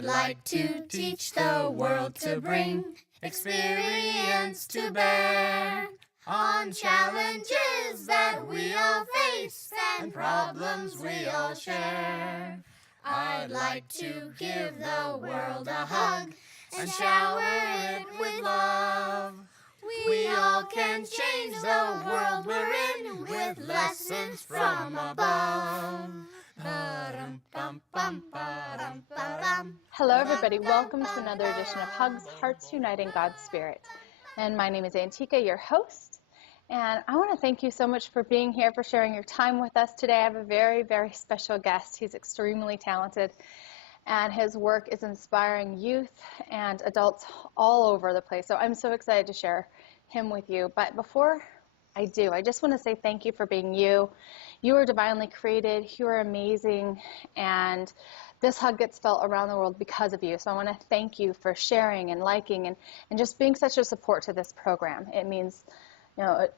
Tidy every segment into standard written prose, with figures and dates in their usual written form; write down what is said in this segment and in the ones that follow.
I'd like to teach the world to bring experience to bear on challenges that we all face and problems we all share. I'd like to give the world a hug and shower it with love. We all can change the world we're in with lessons from above. Hello everybody, welcome to another edition of HUGS, Hearts Uniting God's Spirit. And my name is Antika, your host. And I want to thank you so much for being here, for sharing your time with us today. I have a very, very special guest. He's extremely talented, and his work is inspiring youth and adults all over the place. So I'm so excited to share him with you. But before I do, I just want to say thank you for being you. You are divinely created, you are amazing, and this hug gets felt around the world because of you. So I want to thank you for sharing and liking and just being such a support to this program. It means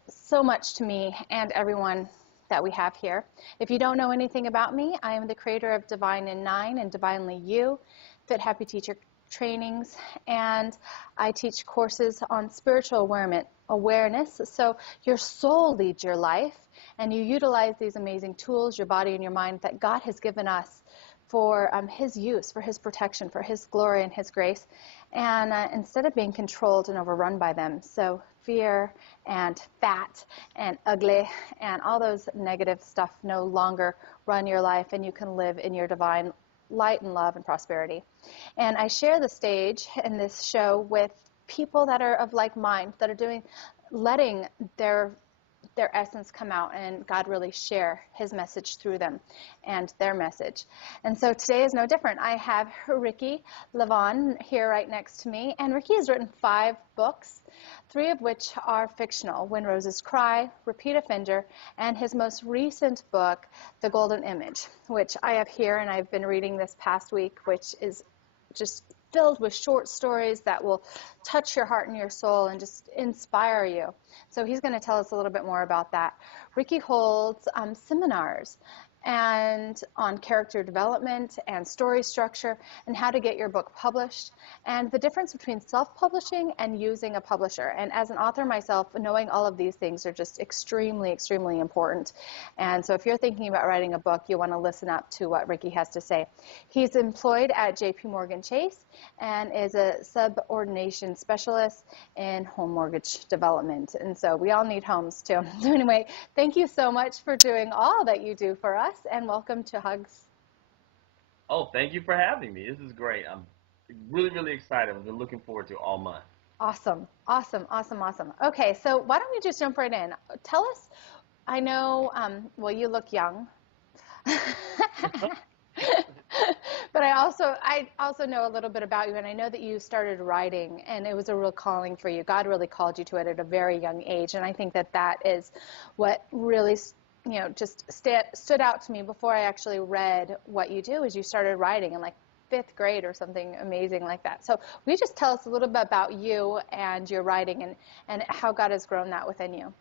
so much to me and everyone that we have here. If you don't know anything about me, I am the creator of Divine in 9 and Divinely You, Fit Happy Teacher trainings, and I teach courses on spiritual awareness. So your soul leads your life, and you utilize these amazing tools, your body and your mind, that God has given us for His use, for His protection, for His glory and His grace, and instead of being controlled and overrun by them. So fear and fat and ugly and all those negative stuff no longer run your life, and you can live in your divine light and love and prosperity. And I share the stage in this show with people that are of like mind, that are letting their essence come out, and God really share His message through them and their message. And so today is no different. I have Ricky Levon here right next to me, and Ricky has written 5 books, 3 of which are fictional: When Roses Cry, Repeat Offender, and his most recent book, The Golden Image, which I have here and I've been reading this past week, which is just filled with short stories that will touch your heart and your soul and just inspire you. So he's going to tell us a little bit more about that. Ricky holds seminars and on character development and story structure and how to get your book published, and the difference between self-publishing and using a publisher. And as an author myself, knowing all of these things are just extremely, extremely important. And so if you're thinking about writing a book, you want to listen up to what Ricky has to say. He's employed at J.P. Morgan Chase and is a subordination specialist in home mortgage development. And so we all need homes too. So anyway, thank you so much for doing all that you do for us, and welcome to HUGS. Oh, thank you for having me. This is great. I'm really, really excited. I've been looking forward to it all month. Awesome, awesome, awesome, awesome. Okay, so why don't we just jump right in? Tell us, I know, well, you look young. But I also know a little bit about you, and I know that you started writing, and it was a real calling for you. God really called you to it at a very young age, and I think that is what really just stood out to me before I actually read what you do, is you started writing in like 5th grade or something amazing like that. So will you just tell us a little bit about you and your writing and how God has grown that within you?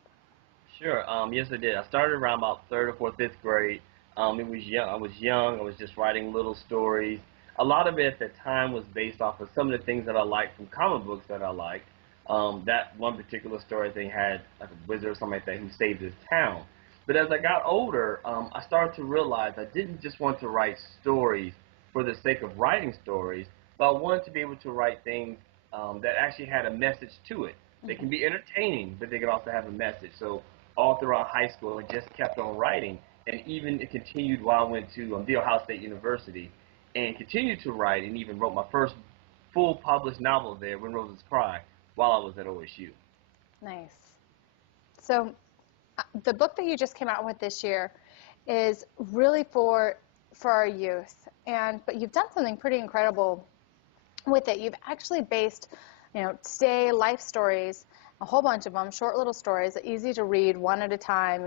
Sure. Yes, I did. I started around about 3rd or 4th, 5th grade. It was young. I was young. I was just writing little stories. A lot of it at the time was based off of some of the things that I liked from comic books that I liked. That one particular story, I think, had like a wizard or something like that who saved his town. But as I got older, I started to realize I didn't just want to write stories for the sake of writing stories, but I wanted to be able to write things that actually had a message to it. They can be entertaining, but they can also have a message. So all throughout high school, I just kept on writing, and even it continued while I went to The Ohio State University and continued to write, and even wrote my first full published novel there, When Roses Cry, while I was at OSU. Nice. So the book that you just came out with this year is really for our youth, but you've done something pretty incredible with it. You've actually based, today life stories, a whole bunch of them, short little stories, easy to read, one at a time.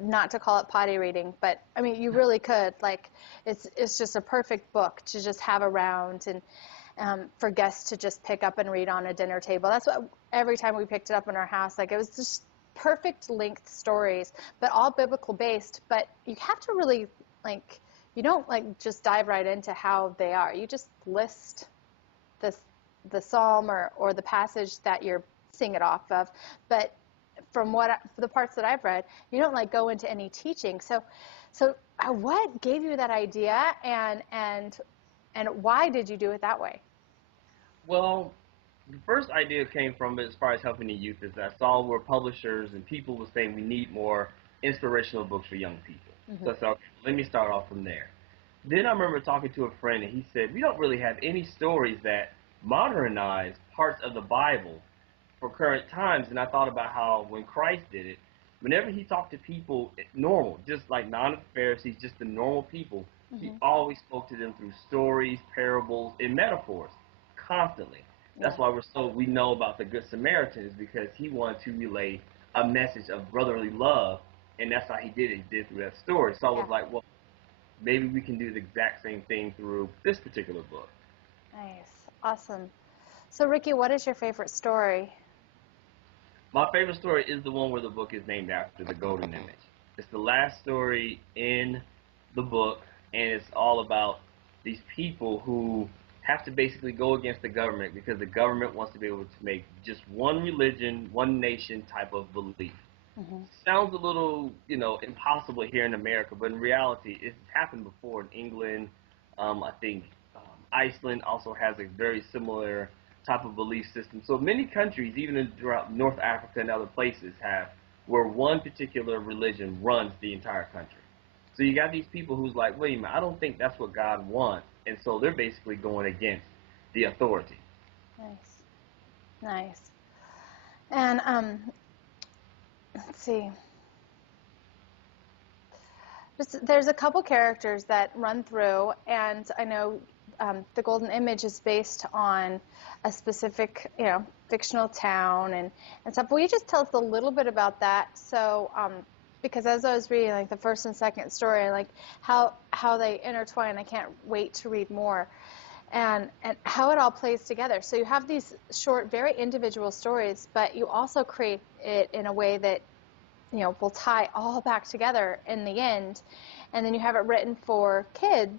Not to call it potty reading, but I mean, you really could. Like, it's just a perfect book to just have around and for guests to just pick up and read on a dinner table. That's what every time we picked it up in our house, like, it was just perfect length stories, but all biblical based. But you have to really, you don't like just dive right into how they are. You just list the psalm or the passage that you're seeing it off of. But from for the parts that I've read, you don't like go into any teaching. So what gave you that idea, and why did you do it that way? Well, the first idea came from, as far as helping the youth, is that I saw where publishers and people were saying we need more inspirational books for young people. Mm-hmm. So I said, okay, let me start off from there. Then I remember talking to a friend, and he said, we don't really have any stories that modernize parts of the Bible for current times. And I thought about how when Christ did it, whenever he talked to people normal, just like non-Pharisees, just the normal people, Mm-hmm. he always spoke to them through stories, parables, and metaphors, constantly. Yeah. That's why we know about the Good Samaritan, is because he wanted to relay a message of brotherly love, and that's how he did it. He did through that story. So I was like, well, maybe we can do the exact same thing through this particular book. Nice. Awesome. So, Ricky, what is your favorite story? My favorite story is the one where the book is named after, the golden image. It's the last story in the book, and it's all about these people who have to basically go against the government because the government wants to be able to make just one religion, one nation type of belief. Mm-hmm. Sounds a little, impossible here in America, but in reality, it's happened before in England. I think Iceland also has a very similar type of belief system. So many countries, even throughout North Africa and other places, have where one particular religion runs the entire country. So you got these people who's like, wait a minute, I don't think that's what God wants, and so they're basically going against the authority. Nice, nice. And let's see. There's a couple characters that run through, and I know the golden image is based on a specific, fictional town and stuff. Will you just tell us a little bit about that? So, because as I was reading, like the first and second story, like how they intertwine, I can't wait to read more, and how it all plays together. So you have these short, very individual stories, but you also create it in a way that will tie all back together in the end, and then you have it written for kids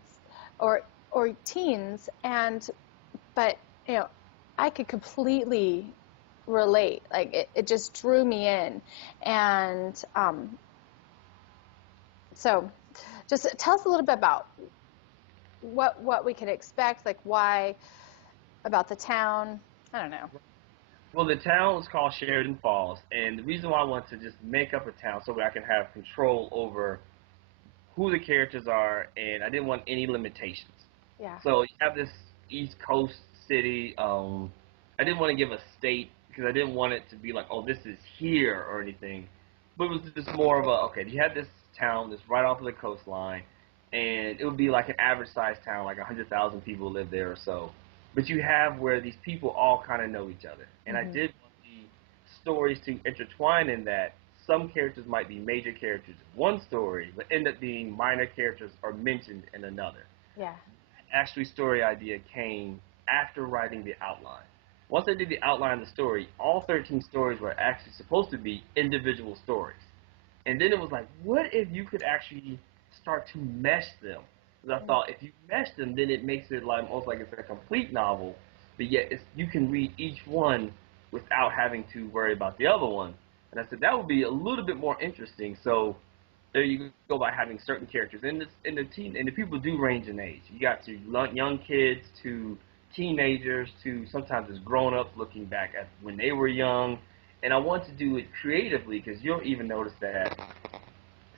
or teens, but I could completely relate. Like it just drew me in, and so just tell us a little bit about what we can expect, like why, about the town. I don't know. Well, the town was called Sheridan Falls, and the reason why I wanted to just make up a town so that I can have control over who the characters are, and I didn't want any limitations. Yeah. So you have this East Coast city. I didn't want to give a state because I didn't want it to be like, oh, this is here or anything. But it was just more of a, okay, you have this town that's right off of the coastline, and it would be like an average sized town, like 100,000 people live there or so. But you have where these people all kind of know each other. And I did want the stories to intertwine in that some characters might be major characters in one story, but end up being minor characters or mentioned in another. Yeah. Actually, story idea came after writing the outline. Once I did the outline of the story, all 13 stories were actually supposed to be individual stories. And then it was like, what if you could actually start to mesh them? Because I thought if you mesh them, then it makes it like almost like it's a complete novel, but yet you can read each one without having to worry about the other one. And I said that would be a little bit more interesting. So there you go by having certain characters, and the people do range in age. You got to young kids to teenagers to sometimes it's grown-ups looking back at when they were young. And I want to do it creatively because you'll even notice that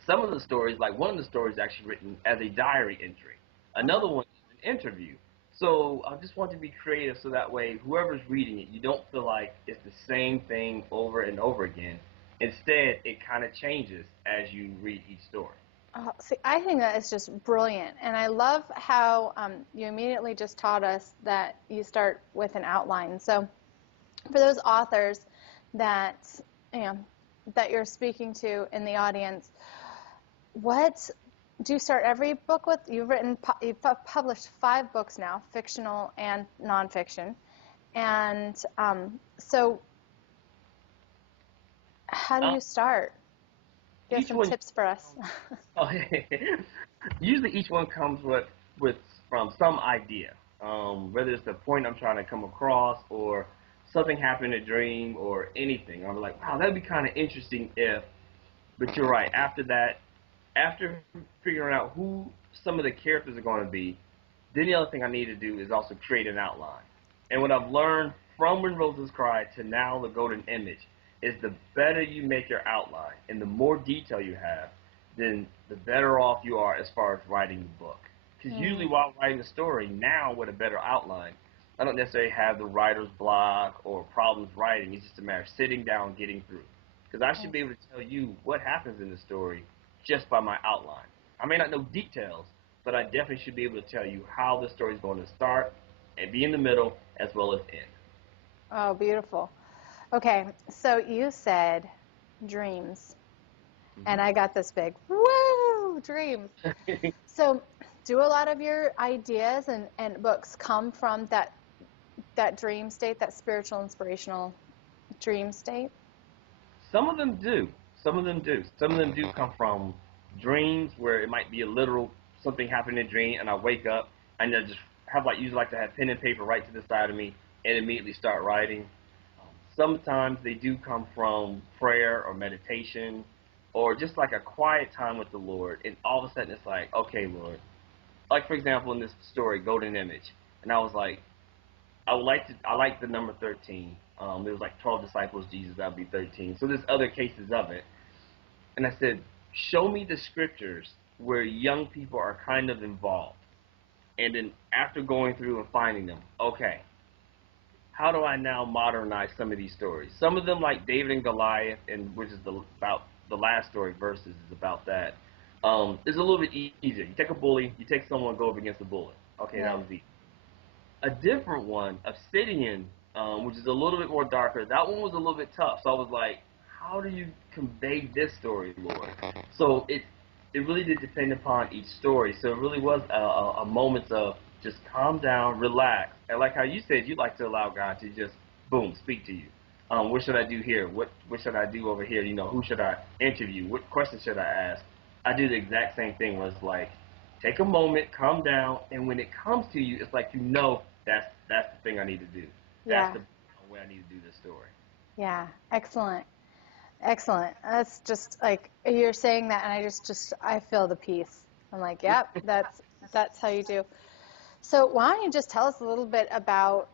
some of the stories, like one of the stories, is actually written as a diary entry. Another one is an interview. So I just want to be creative so that way whoever's reading it, you don't feel like it's the same thing over and over again. Instead, it kind of changes as you read each story. See, I think that is just brilliant, and I love how you immediately just taught us that you start with an outline. So, for those authors that that you're speaking to in the audience, what do you start every book with? You've published 5 books now, fictional and nonfiction, and so how do you start? Do you have some tips for us? Usually each one comes with from some idea, whether it's the point I'm trying to come across or something happened in a dream or anything. I'm like, wow, that'd be kind of interesting if. But you're right. After that, after figuring out who some of the characters are going to be, then the other thing I need to do is also create an outline. And what I've learned from When Roses Cry to now the Golden Image is the better you make your outline and the more detail you have, then the better off you are as far as writing the book. Because usually while writing the story, now with a better outline, I don't necessarily have the writer's block or problems writing. It's just a matter of sitting down, getting through. Because I should be able to tell you what happens in the story just by my outline. I may not know details, but I definitely should be able to tell you how the story is going to start and be in the middle as well as end. Oh, beautiful. Okay, so you said dreams, and I got this big, woo, dreams. So do a lot of your ideas and books come from that dream state, that spiritual, inspirational dream state? Some of them do. Some of them do. Some of them do come from dreams where it might be a literal something happened in a dream, and I wake up and I just have usually like to have pen and paper right to the side of me and immediately start writing. Sometimes they do come from prayer or meditation or just like a quiet time with the Lord, and all of a sudden it's like, okay, Lord. Like for example in this story, Golden Image, and I was like, I like the number 13. There was like 12 disciples, Jesus, that would be 13. So there's other cases of it. And I said, show me the scriptures where young people are kind of involved. And then after going through and finding them, okay, how do I now modernize some of these stories? Some of them, like David and Goliath, and which is about the last story, verses is about that. Is a little bit easier. You take a bully, you take someone, go up against a bully. Okay, that was easy. A different one, Obsidian, which is a little bit more darker. That one was a little bit tough. So I was like, how do you convey this story, Lord? So it really did depend upon each story. So it really was a moment of just calm down, relax. And like how you said, you like to allow God to just, boom, speak to you. What should I do here? What should I do over here? Who should I interview? What questions should I ask? I do the exact same thing where it's like, take a moment, calm down, and when it comes to you, it's like that's the thing I need to do. That's the way I need to do this story. Yeah, excellent. Excellent. That's just like you're saying that, and I feel the peace. I'm like, yep, that's how you do. So why don't you just tell us a little bit about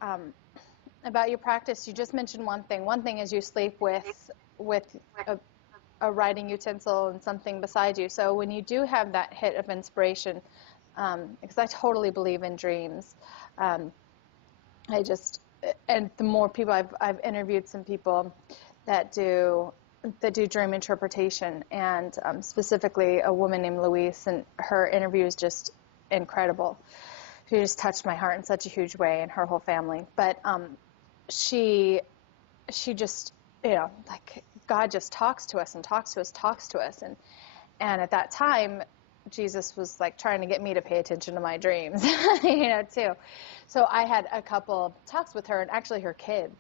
your practice? You just mentioned one thing. One thing is you sleep with a writing utensil and something beside you. So when you do have that hit of inspiration, because I totally believe in dreams, and the more people I've interviewed some people that do dream interpretation, and specifically a woman named Louise, and her interview is just incredible. She just touched my heart in such a huge way, and her whole family. But she just, like God just talks to us, and at that time, Jesus was like trying to get me to pay attention to my dreams, too. So I had a couple talks with her, and actually her kids,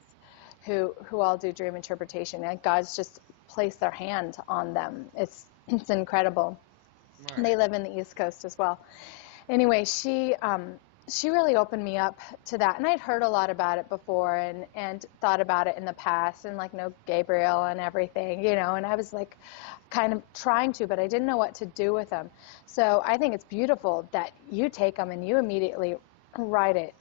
who all do dream interpretation, and God's just placed their hand on them. It's incredible. Right. They live in the East Coast as well. Anyway, she really opened me up to that, and I'd heard a lot about it before, and thought about it in the past, and Gabriel and everything, and I was like kind of trying to, but I didn't know what to do with them. So I think it's beautiful that you take them and you immediately write it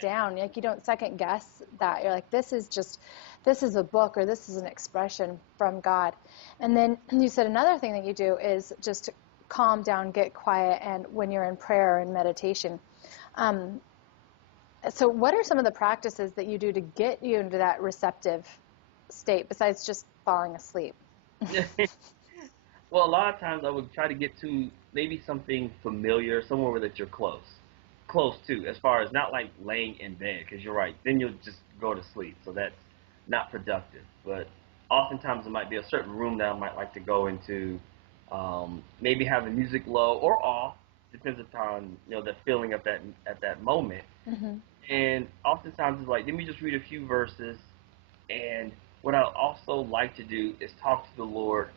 down. Like, you don't second guess that. You're like, this is a book, or this is an expression from God. And then you said another thing that you do is just calm down, get quiet, and when you're in prayer and meditation. So what are some of the practices that you do to get you into that receptive state besides just falling asleep? Well, a lot of times I would try to get to maybe something familiar, somewhere that you're close to, as far as not like laying in bed, because you're right, then you'll just go to sleep, so that's not productive. But oftentimes it might be a certain room that I might like to go into, maybe have the music low or off, depends upon the feeling at that moment. Mm-hmm. And oftentimes it's like, let me just read a few verses. And what I also like to do is talk to the Lord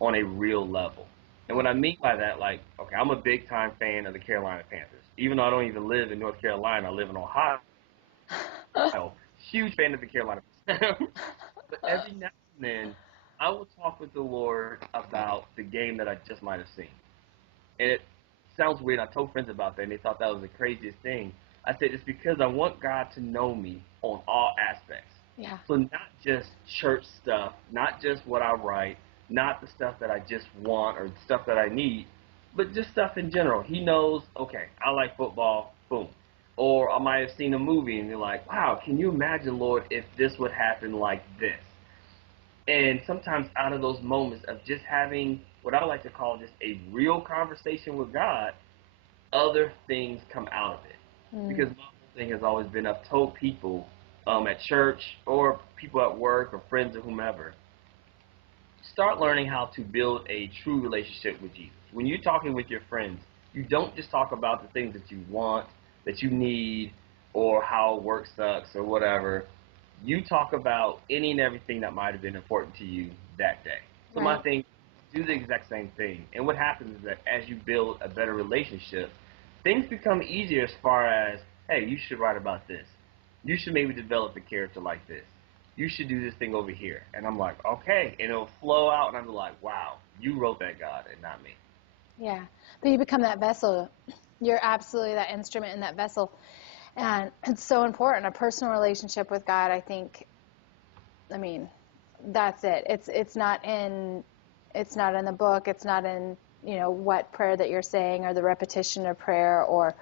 on a real level. And what I mean by that, like, okay, I'm a big time fan of the Carolina Panthers. Even though I don't even live in North Carolina, I live in Ohio. Huge fan of the Carolina Panthers. But every now and then, I will talk with the Lord about the game that I just might have seen. And it sounds weird. I told friends about that, and they thought that was the craziest thing. I said it's because I want God to know me on all aspects. Yeah. So not just church stuff, not just what I write, not the stuff that I just want or stuff that I need, but just stuff in general. He knows, okay, I like football, boom. Or I might have seen a movie and you're like, wow, can you imagine, Lord, if this would happen like this? And sometimes out of those moments of just having what I like to call just a real conversation with God, other things come out of it. Because my whole thing has always been I've told people at church or people at work or friends or whomever, start learning how to build a true relationship with Jesus. When you're talking with your friends, you don't just talk about the things that you want, that you need, or how work sucks or whatever. You talk about any and everything that might have been important to you that day. So my Right. thing, do the exact same thing. And what happens is that as you build a better relationship, things become easier as far as, hey, you should write about this. You should maybe develop a character like this. You should do this thing over here. And I'm like, okay. And it'll flow out, and I'm like, wow, you wrote that, God, and not me. Yeah. But you become that vessel. You're absolutely that instrument in that vessel. And it's so important. A personal relationship with God, I think, I mean, that's it. It's not in the book. It's not in, what prayer that you're saying or the repetition of prayer or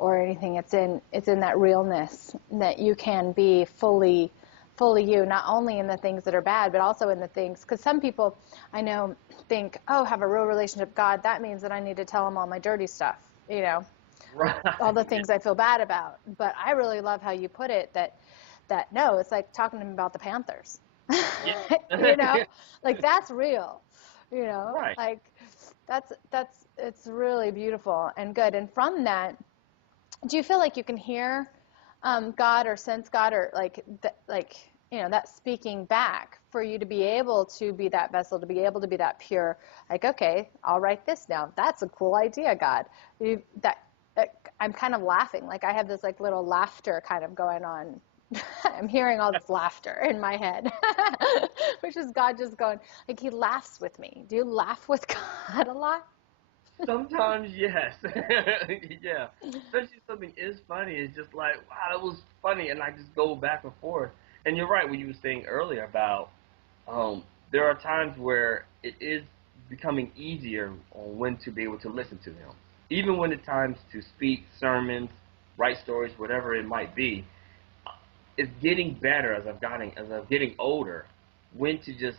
anything. It's in that realness that you can be fully you, not only in the things that are bad, but also in the things, because some people I know think, oh, have a real relationship with God, that means that I need to tell him all my dirty stuff, Right. all the things I feel bad about. But I really love how you put it, that no, it's like talking to him about the Panthers. Yeah. Like that's real, Right. like it's really beautiful and good. And from that, do you feel like you can hear God or sense God or that speaking back for you to be able to be that vessel, to be able to be that pure, like, okay, I'll write this down. That's a cool idea, God. I'm kind of laughing. Like I have this like little laughter kind of going on. I'm hearing all this laughter in my head, which is God just going, like he laughs with me. Do you laugh with God a lot? Sometimes, yes. Yeah. Especially if something is funny. It's just like, wow, that was funny. And I just go back and forth. And you're right, what you were saying earlier about um, there are times where it is becoming easier on when to be able to listen to him. Even when it's times to speak sermons, write stories, whatever it might be, it's getting better as I'm getting older, when to just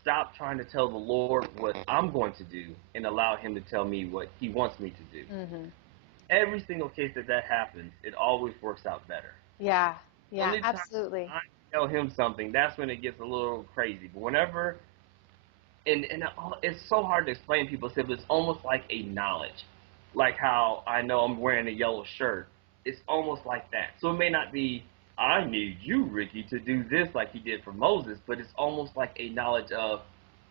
stop trying to tell the Lord what I'm going to do and allow him to tell me what he wants me to do. Mm-hmm. Every single case that happens, it always works out better. Yeah, yeah, Only time absolutely. I tell him something, that's when it gets a little crazy. But whenever, and it's so hard to explain to people, but it's almost like a knowledge. Like how I know I'm wearing a yellow shirt. It's almost like that. So it may not be, I need you, Ricky, to do this like he did for Moses, but it's almost like a knowledge of,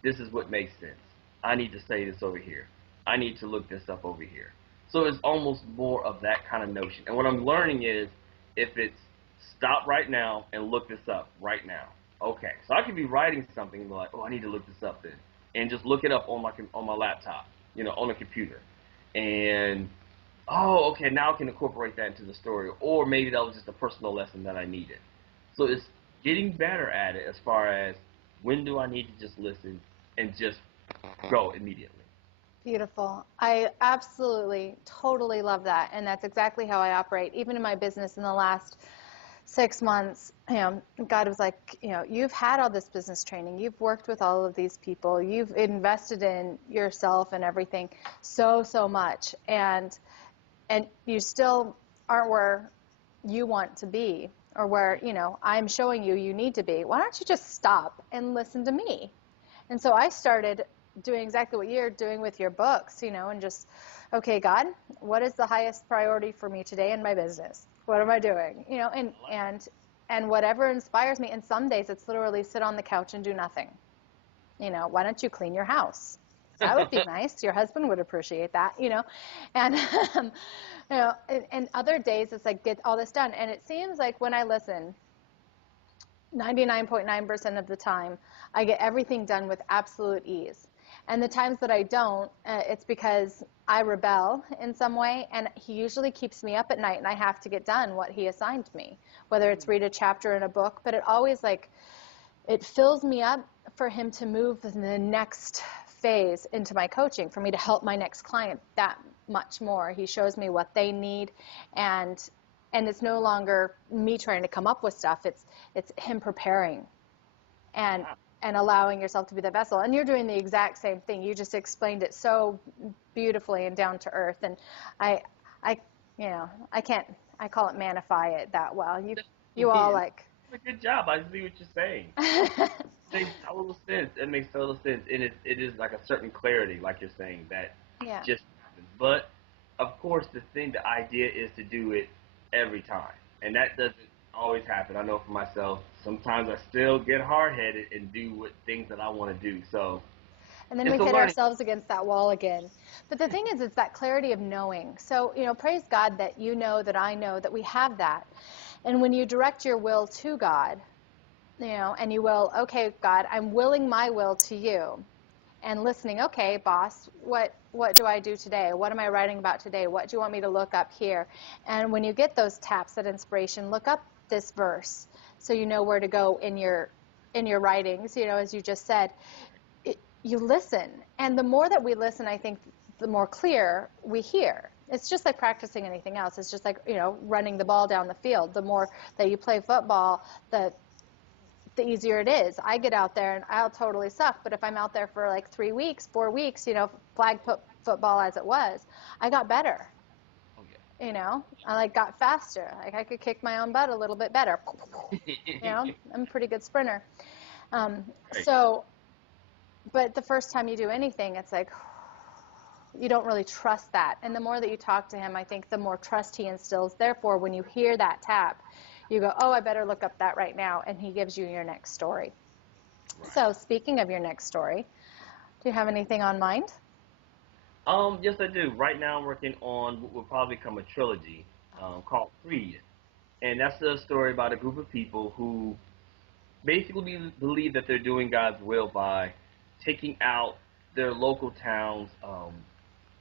this is what makes sense. I need to say this over here. I need to look this up over here. So it's almost more of that kind of notion. And what I'm learning is, if it's stop right now and look this up right now. Okay, so I could be writing something and be like, oh, I need to look this up then, and just look it up on my laptop, on the computer, and oh, okay, now I can incorporate that into the story, or maybe that was just a personal lesson that I needed. So it's getting better at it as far as when do I need to just listen and just go immediately. Beautiful. I absolutely, totally love that. And that's exactly how I operate. Even in my business in the last 6 months, God was like, you've had all this business training. You've worked with all of these people. You've invested in yourself and everything so much. And you still aren't where you want to be or where, I'm showing you need to be. Why don't you just stop and listen to me? And so I started doing exactly what you're doing with your books, and just, okay, God, what is the highest priority for me today in my business? What am I doing? And whatever inspires me. And some days it's literally sit on the couch and do nothing. Why don't you clean your house? That would be nice. Your husband would appreciate that, you know. And, and other days it's like, get all this done. And it seems like when I listen, 99.9% of the time, I get everything done with absolute ease. And the times that I don't, it's because I rebel in some way, and he usually keeps me up at night, and I have to get done what he assigned me, whether it's read a chapter in a book, but it always, like, it fills me up for him to move in the next phase into my coaching, for me to help my next client that much more. He shows me what they need, and it's no longer me trying to come up with stuff. It's him preparing and allowing yourself to be the vessel. And you're doing the exact same thing. You just explained it so beautifully and down to earth. And I call it manify it that well. You all like. A good job. I see what you're saying. It makes total sense. It makes total sense, and it is like a certain clarity, like you're saying, that just happens. But of course, the idea is to do it every time, and that doesn't always happen. I know for myself, sometimes I still get hard-headed and do things that I want to do. So. And then we hit ourselves against that wall again. But the thing is, it's that clarity of knowing. So, praise God that you know, that I know, that we have that. And when you direct your will to God, and you will, okay, God, I'm willing my will to you. And listening, okay, boss, what do I do today? What am I writing about today? What do you want me to look up here? And when you get those taps, that inspiration, look up this verse so you know where to go in your writings, as you just said. You listen. And the more that we listen, I think the more clear we hear. It's just like practicing anything else. It's just like, running the ball down the field. The more that you play football, the easier it is. I get out there and I'll totally suck, but if I'm out there for like 3 weeks, 4 weeks, flag football as it was, I got better. Okay. I got faster. Like I could kick my own butt a little bit better. I'm a pretty good sprinter. But the first time you do anything, it's like, you don't really trust that. And the more that you talk to him, I think the more trust he instills. Therefore, when you hear that tap, you go, oh, I better look up that right now. And he gives you your next story. Right. So speaking of your next story, do you have anything on mind? Yes, I do. Right now I'm working on what will probably become a trilogy called Creed. And that's a story about a group of people who basically believe that they're doing God's will by taking out their local towns,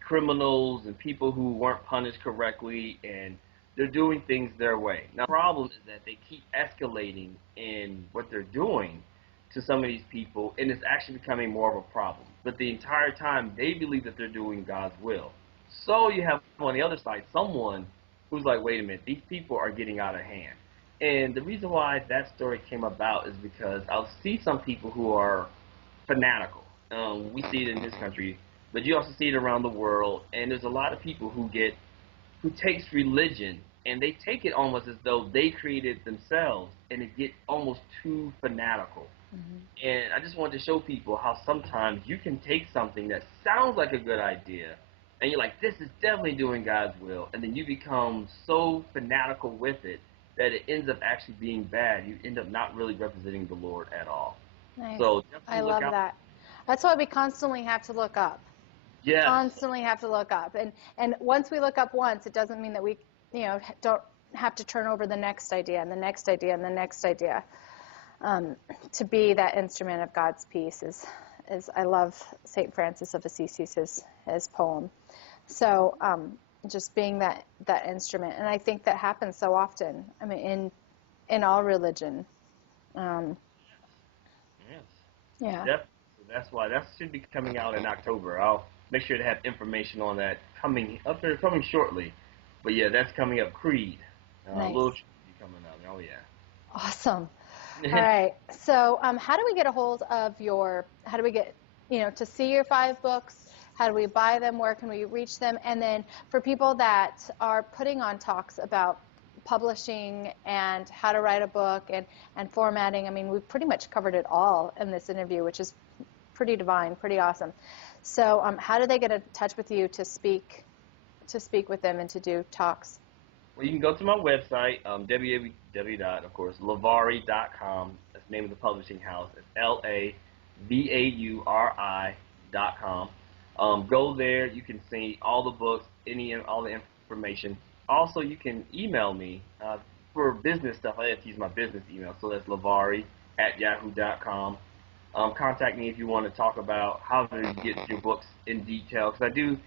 criminals and people who weren't punished correctly, and they're doing things their way. Now, the problem is that they keep escalating in what they're doing to some of these people, and it's actually becoming more of a problem. But the entire time, they believe that they're doing God's will. So you have on the other side someone who's like, wait a minute, these people are getting out of hand. And the reason why that story came about is because I'll see some people who are fanatical. We see it in this country, but you also see it around the world. And there's a lot of people who takes religion and they take it almost as though they created it themselves, and it gets almost too fanatical. Mm-hmm. And I just wanted to show people how sometimes you can take something that sounds like a good idea, and you're like, this is definitely doing God's will, and then you become so fanatical with it that it ends up actually being bad. You end up not really representing the Lord at all. Nice. So I love that. That's why we constantly have to look up. Yes. Constantly have to look up. And once we look up once, it doesn't mean that we, don't have to turn over the next idea and the next idea and the next idea. To be that instrument of God's peace is I love St. Francis of Assisi's his poem. So just being that instrument, and I think that happens so often. I mean, in all religion. Yes. Yeah. Definitely. So that's why that should be coming out in October. I'll make sure to have information on that coming shortly. But yeah, that's coming up. Creed. Nice. A little coming up. Oh yeah. Awesome. All right. So how do we get a hold of how do we get, to see your 5 books? How do we buy them? Where can we reach them? And then for people that are putting on talks about publishing and how to write a book and formatting, I mean, we've pretty much covered it all in this interview, which is pretty divine, pretty awesome. So how do they get in touch with you to speak with them and to do talks? Well, you can go to my website, www.lavari.com. That's the name of the publishing house. It's LAVAURI.com. Go there. You can see all the books, all the information. Also, you can email me for business stuff. I have to use my business email, so that's lavari@yahoo.com. Contact me if you want to talk about how to get your books in detail, because I do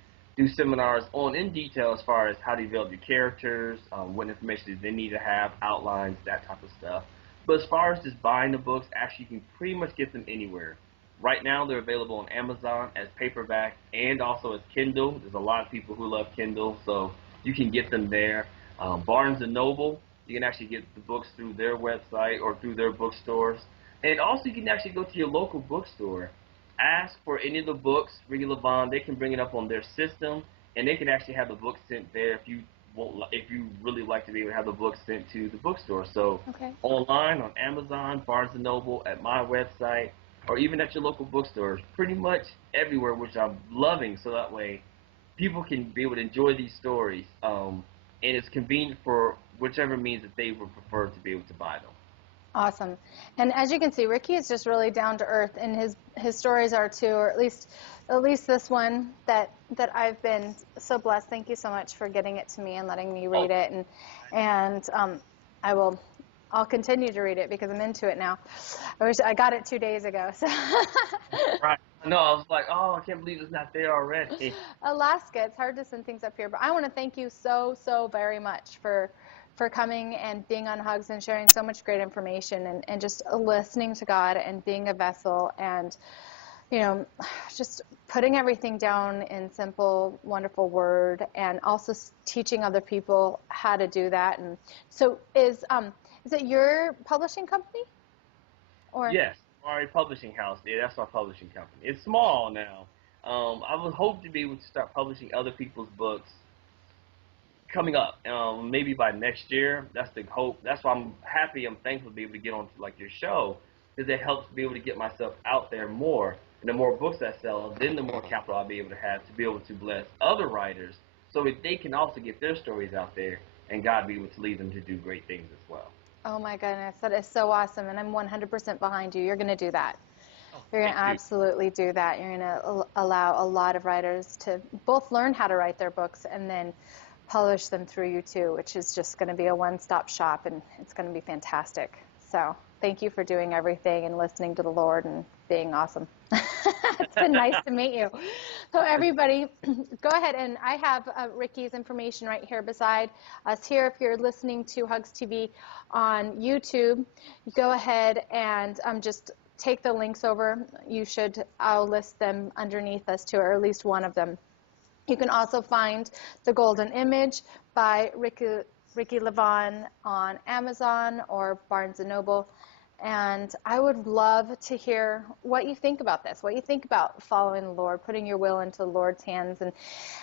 seminars on in detail as far as how to develop your characters, what information they need to have, outlines, that type of stuff. But as far as just buying the books, actually you can pretty much get them anywhere. Right now they're available on Amazon as paperback and also as Kindle. There's a lot of people who love Kindle, so you can get them there. Barnes & Noble, you can actually get the books through their website or through their bookstores. And also you can actually go to your local bookstore, ask for any of the books, Ricky Levon, they can bring it up on their system, and they can actually have the books sent there if you really like to be able to have the books sent to the bookstore. So online, on Amazon, Barnes & Noble, at my website, or even at your local bookstores, pretty much everywhere, which I'm loving, so that way people can be able to enjoy these stories, and it's convenient for whichever means that they would prefer to be able to buy them. Awesome. And as you can see, Ricky is just really down to earth, and his stories are too, or at least this one that I've been so blessed. Thank you so much for getting it to me and letting me read it, and I'll continue to read it because I'm into it now. I got it 2 days ago. So. Right. No, I was like, oh, I can't believe it's not there already. Alaska, it's hard to send things up here, but I want to thank you so very much for coming and being on HUGS and sharing so much great information and just listening to God and being a vessel and, just putting everything down in simple, wonderful word and also teaching other people how to do that. And so is it your publishing company? Or? Yes, our publishing house. Yeah, that's our publishing company. It's small now. I would hope to be able to start publishing other people's books coming up, maybe by next year. That's the hope. That's why I'm happy. I'm thankful to be able to get on like your show, because it helps me be able to get myself out there more. And the more books I sell, then the more capital I'll be able to have to be able to bless other writers, so that they can also get their stories out there, and God be able to lead them to do great things as well. Oh my goodness, that is so awesome, and I'm 100% behind you. You're going to do that. You're going to absolutely do that. You're going to allow a lot of writers to both learn how to write their books and then publish them through you too, which is just going to be a one-stop shop, and it's going to be fantastic. So thank you for doing everything and listening to the Lord and being awesome. It's been nice to meet you. So everybody, go ahead, and I have Ricky's information right here beside us here. If you're listening to HUGS TV on YouTube, go ahead and just take the links over. I'll list them underneath us too, or at least one of them. You can also find The Golden Image by Ricky Levon on Amazon or Barnes & Noble. And I would love to hear what you think about this, what you think about following the Lord, putting your will into the Lord's hands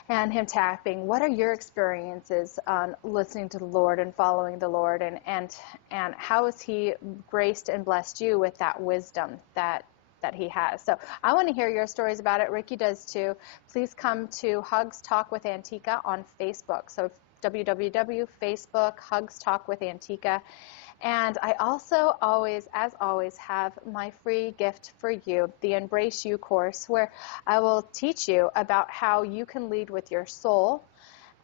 and Him tapping. What are your experiences on listening to the Lord and following the Lord, and how has He graced and blessed you with that wisdom that He has? So I want to hear your stories about it. Ricky does too. Please come to HUGS Talk with Antika on Facebook. So www.facebook, HUGS Talk with Antika. And I also always have my free gift for you, the Embrace You course, where I will teach you about how you can lead with your soul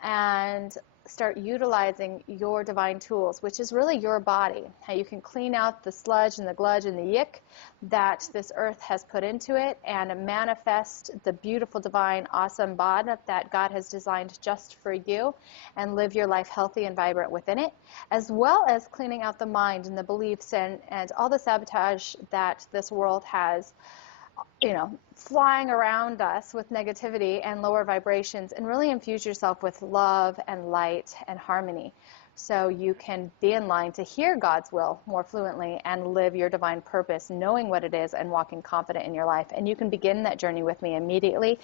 and start utilizing your divine tools, which is really your body, how you can clean out the sludge and the gludge and the yick that this earth has put into it and manifest the beautiful, divine, awesome body that God has designed just for you and live your life healthy and vibrant within it, as well as cleaning out the mind and the beliefs and all the sabotage that this world has flying around us with negativity and lower vibrations, and really infuse yourself with love and light and harmony so you can be in line to hear God's will more fluently and live your divine purpose, knowing what it is and walking confident in your life. And you can begin that journey with me immediately.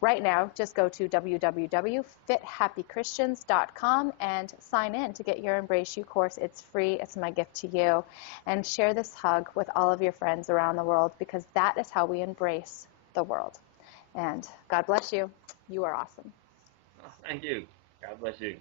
Right now, just go to www.fithappychristians.com and sign in to get your Embrace You course. It's free. It's my gift to you. And share this hug with all of your friends around the world, because that is how we embrace the world. And God bless you. You are awesome. Oh, thank you. God bless you.